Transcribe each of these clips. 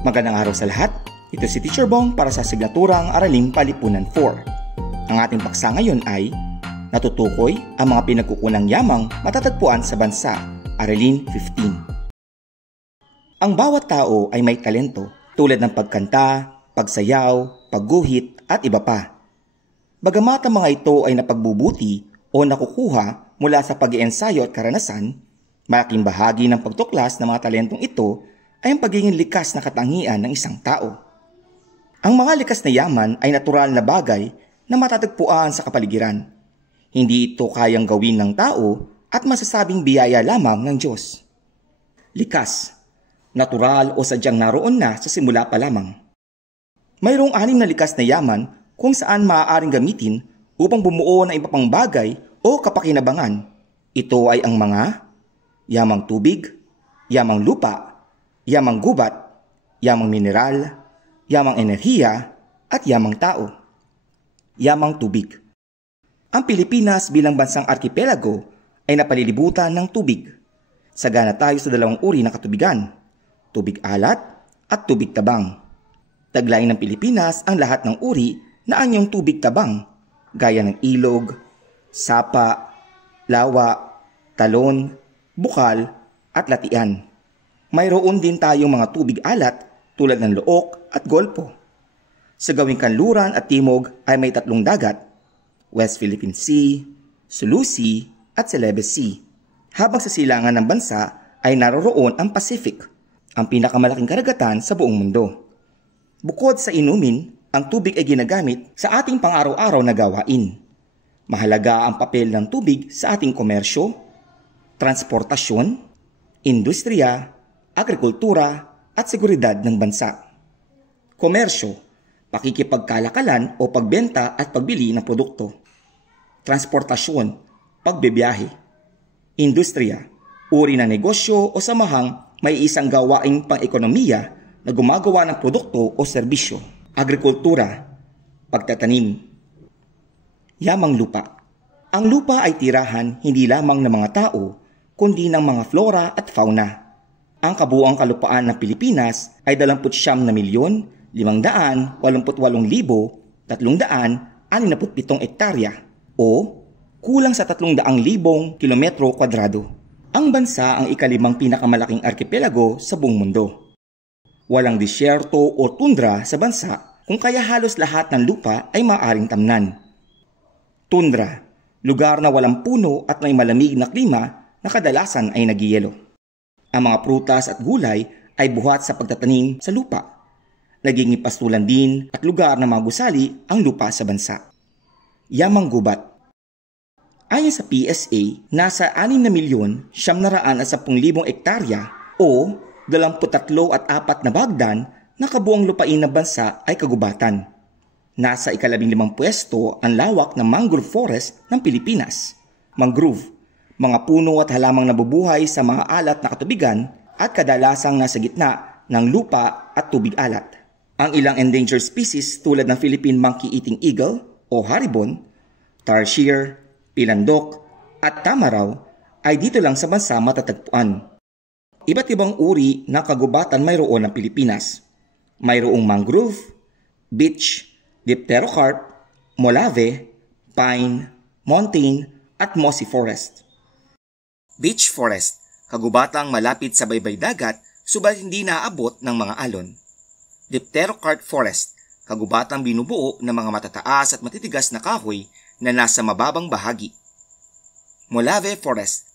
Magandang araw sa lahat. Ito si Teacher Bong para sa Signaturang Araling Palipunan 4. Ang ating paksa ngayon ay natutukoy ang mga pinagkukunang yamang matatagpuan sa bansa, Aralin 15. Ang bawat tao ay may talento tulad ng pagkanta, pagsayaw, pagguhit at iba pa. Bagamat ang mga ito ay napagbubuti o nakukuha mula sa pag-iensayo at karanasan, malaking bahagi ng pagtuklas ng mga talentong ito ay ang pagiging likas na katangian ng isang tao. Ang mga likas na yaman ay natural na bagay na matatagpuan sa kapaligiran. Hindi ito kayang gawin ng tao at masasabing biyaya lamang ng Diyos. Likas, natural o sadyang naroon na sa simula pa lamang. Mayroong 6 na likas na yaman kung saan maaaring gamitin upang bumuo ng iba pang bagay o kapakinabangan. Ito ay ang mga yamang tubig, yamang lupa, yamang gubat, yamang mineral, yamang enerhiya, at yamang tao. Yamang tubig. Ang Pilipinas bilang bansang arkipelago ay napalilibutan ng tubig. Sagana tayo sa 2 uri ng katubigan, tubig alat at tubig tabang. Taglayin ng Pilipinas ang lahat ng uri na anyong tubig tabang, gaya ng ilog, sapa, lawa, talon, bukal, at latian. Mayroon din tayong mga tubig alat tulad ng Look at Golpo. Sa gawing kanluran at timog ay may 3 dagat, West Philippine Sea, Sulu Sea at Celebes Sea. Habang sa silangan ng bansa ay naroroon ang Pacific, ang pinakamalaking karagatan sa buong mundo. Bukod sa inumin, ang tubig ay ginagamit sa ating pang-araw-araw na gawain. Mahalaga ang papel ng tubig sa ating komersyo, transportasyon, industriya, agrikultura at seguridad ng bansa. Komersyo, pakikipagkalakalan o pagbenta at pagbili ng produkto. Transportasyon, pagbibiyahe. Industriya, uri ng negosyo o samahang may isang gawaing pang-ekonomiya na gumagawa ng produkto o serbisyo. Agrikultura, pagtatanim. Yamang lupa. Ang lupa ay tirahan hindi lamang ng mga tao, kundi ng mga flora at fauna. Ang kabuuang kalupaan ng Pilipinas ay 29,588,367 ektarya o kulang sa 300,000 kilometro kwadrado. Ang bansa ang ika-5 pinakamalaking arkipelago sa buong mundo. Walang disyerto o tundra sa bansa kung kaya halos lahat ng lupa ay maaaring tamnan. Tundra, lugar na walang puno at may malamig na klima na kadalasan ay nagyelo. Ang mga prutas at gulay ay buhat sa pagtatanim sa lupa. Naging pastulan din at lugar na mga gusali ang lupa sa bansa. Yamang gubat. Ayon sa PSA, nasa 6,910,000 ektarya o 23.4 na bagdan na kabuang lupain ng bansa ay kagubatan. Nasa ika-15 pwesto ang lawak ng mangrove forest ng Pilipinas. Mangrove, mga puno at halamang nabubuhay sa mga alat na katubigan at kadalasang nasa gitna ng lupa at tubig alat. Ang ilang endangered species tulad ng Philippine monkey-eating eagle o haribon, tarsier, pilandok at tamaraw ay dito lang sa bansa matatagpuan. Iba't ibang uri ng kagubatan mayroon ng Pilipinas. Mayroong mangrove, beech, dipterocarp, molave, pine, montane at mossy forest. Beech forest, kagubatang malapit sa baybay dagat subalit hindi naaabot ng mga alon. Dipterocarp forest, kagubatang binubuo ng mga matataas at matitigas na kahoy na nasa mababang bahagi. Molave forest,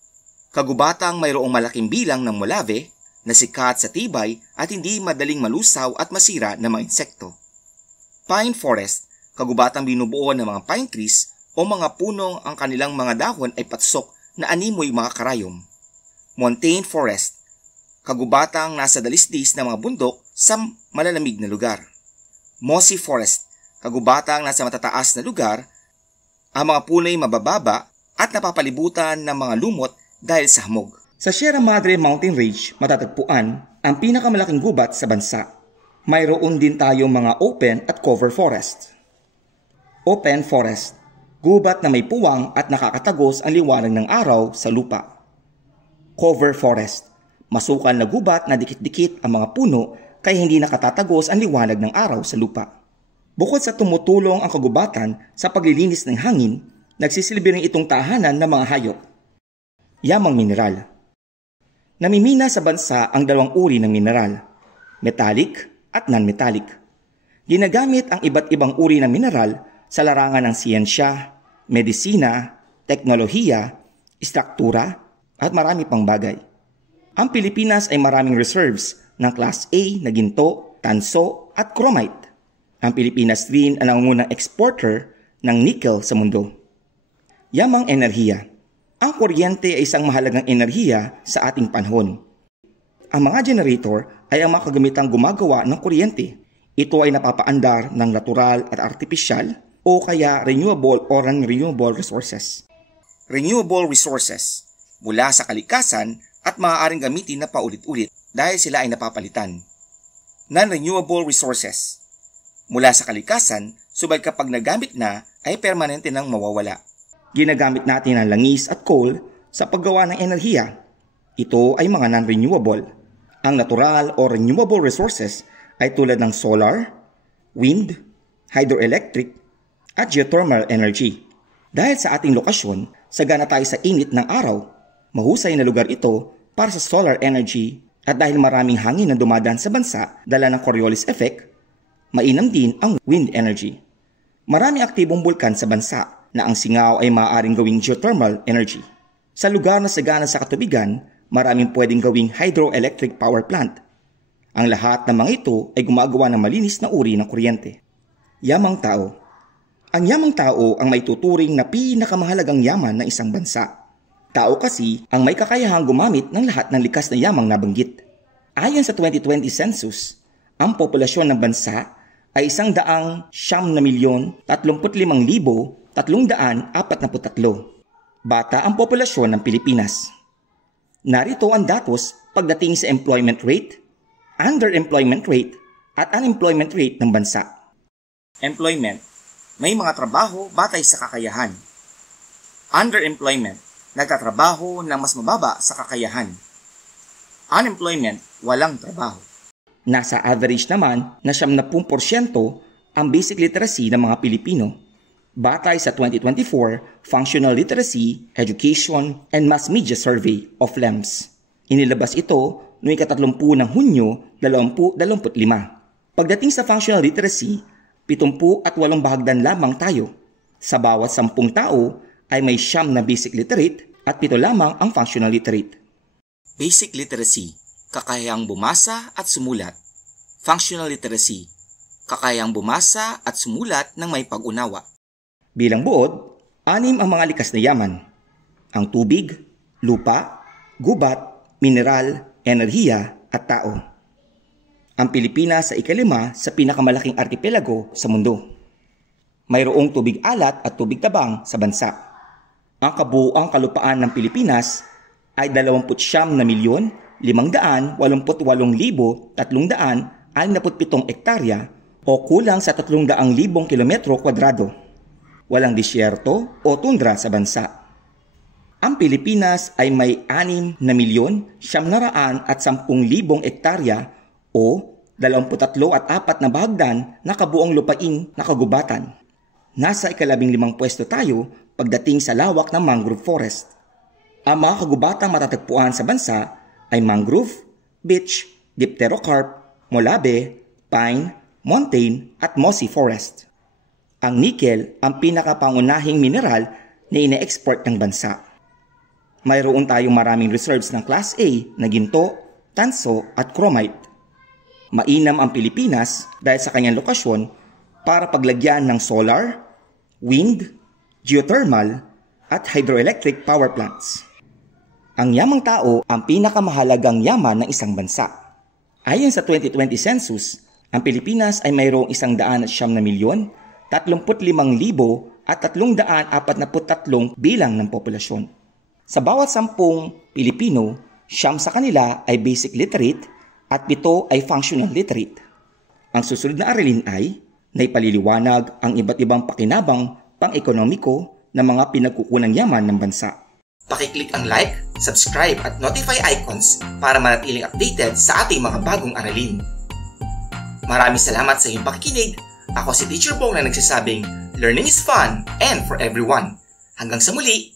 kagubatang mayroong malaking bilang ng molave na sikat sa tibay at hindi madaling malusaw at masira ng mga insekto. Pine forest, kagubatang binubuo ng mga pine trees o mga punong ang kanilang mga dahon ay patsok na animoy mga karayom. Montane forest, kagubatang nasa dalisdis ng mga bundok sa malalamig na lugar. Mossy forest, kagubatang nasa matataas na lugar, ang mga puno'y mabababa at napapalibutan ng mga lumot dahil sa hamog. Sa Sierra Madre Mountain Range matatagpuan ang pinakamalaking gubat sa bansa. Mayroon din tayong mga open at cover forest. Open forest, gubat na may puwang at nakakatagos ang liwanag ng araw sa lupa. Cover forest, masukal na gubat na dikit-dikit ang mga puno kaya hindi nakatatagos ang liwanag ng araw sa lupa. Bukod sa tumutulong ang kagubatan sa paglilinis ng hangin, nagsisilbi rin itong tahanan ng mga hayop. Yamang mineral. Namimina sa bansa ang dalawang uri ng mineral, metallic at non-metallic. Ginagamit ang iba't ibang uri ng mineral sa larangan ng siyensya, medisina, teknolohiya, istruktura, at marami pang bagay. Ang Pilipinas ay maraming reserves ng Class A na ginto, tanso, at chromite. Ang Pilipinas rin ang nangungunang exporter ng nickel sa mundo. Yamang enerhiya. Ang kuryente ay isang mahalagang enerhiya sa ating panahon. Ang mga generator ay ang mga kagamitang gumagawa ng kuryente. Ito ay napapaandar ng natural at artificial o kaya renewable or non-renewable resources. Renewable resources mula sa kalikasan at maaaring gamitin na paulit-ulit dahil sila ay napapalitan. Non-renewable resources mula sa kalikasan, subalit kapag nagamit na ay permanente nang mawawala. Ginagamit natin ang langis at coal sa paggawa ng enerhiya. Ito ay mga non-renewable. Ang natural o renewable resources ay tulad ng solar, wind, hydroelectric, at geothermal energy. Dahil sa ating lokasyon, sagana tayo sa init ng araw, mahusay na lugar ito para sa solar energy at dahil maraming hangin na dumadaan sa bansa dala ng Coriolis effect, mainam din ang wind energy. Maraming aktibong bulkan sa bansa na ang singaw ay maaaring gawing geothermal energy. Sa lugar na sagana sa katubigan, maraming pwedeng gawing hydroelectric power plant. Ang lahat ng mga ito ay gumagawa ng malinis na uri ng kuryente. Yamang tao. Ang yamang tao ang may tuturing na pinakamahalagang yaman ng isang bansa. Tao kasi ang may kakayahang gumamit ng lahat ng likas na yamang nabanggit. Ayon sa 2020 census, ang populasyon ng bansa ay 109,035,343. Bata ang populasyon ng Pilipinas. Narito ang datos pagdating sa employment rate, underemployment rate, at unemployment rate ng bansa. Employment. May mga trabaho batay sa kakayahan. Underemployment. Nagtatrabaho ng mas mababa sa kakayahan. Unemployment. Walang trabaho. Nasa average naman na 70% ang basic literacy ng mga Pilipino. Batay sa 2024 Functional Literacy, Education, and Mass Media Survey of LEMS. Inilabas ito noong 30 ng Hunyo 2025. Pagdating sa functional literacy, 78 bahagdan lamang tayo. Sa bawat 10 tao ay may 9 na basic literate at 7 lamang ang functional literate. Basic literacy, kakayahang bumasa at sumulat. Functional literacy, kakayahang bumasa at sumulat ng may pag-unawa. Bilang buod, 6 ang mga likas na yaman. Ang tubig, lupa, gubat, mineral, enerhiya at tao. Ang Pilipinas sa ika-5 sa pinakamalaking archipelago sa mundo. Mayroong tubig alat at tubig tabang sa bansa. Ang kabuuang kalupaan ng Pilipinas ay 29,588,367 hektarya o kulang sa 300,000 kilometro kwadrado. Walang disyerto o tundra sa bansa. Ang Pilipinas ay may 6,910,000 hektarya o 23.4 na bahagdan na kabuong lupain na kagubatan. Nasa ika-15 pwesto tayo pagdating sa lawak ng mangrove forest. Ang mga kagubatang matatagpuan sa bansa ay mangrove, beech, dipterocarp, molave, pine, montane at mossy forest. Ang nickel ang pinakapangunahing mineral na ine-export ng bansa. Mayroon tayong maraming reserves ng Class A na ginto, tanso at chromite. Mainam ang Pilipinas dahil sa kanyang lokasyon para paglagyan ng solar, wind, geothermal at hydroelectric power plants. Ang yamang tao ang pinakamahalagang yaman ng isang bansa. Ayon sa 2020 census, ang Pilipinas ay mayroong 135,343 bilang ng populasyon. Sa bawat 10 Pilipino, 9 sa kanila ay basic literate at 7 ay functional literate. Ang susunod na aralin ay naipaliliwanag ang iba't ibang pakinabang pang-ekonomiko ng mga pinagkukunang yaman ng bansa. Pakiclick ang like, subscribe at notify icons para manatiling updated sa ating mga bagong aralin. Maraming salamat sa iyong pakikinig. Ako si Teacher Bong na nagsasabing, learning is fun and for everyone. Hanggang sa muli!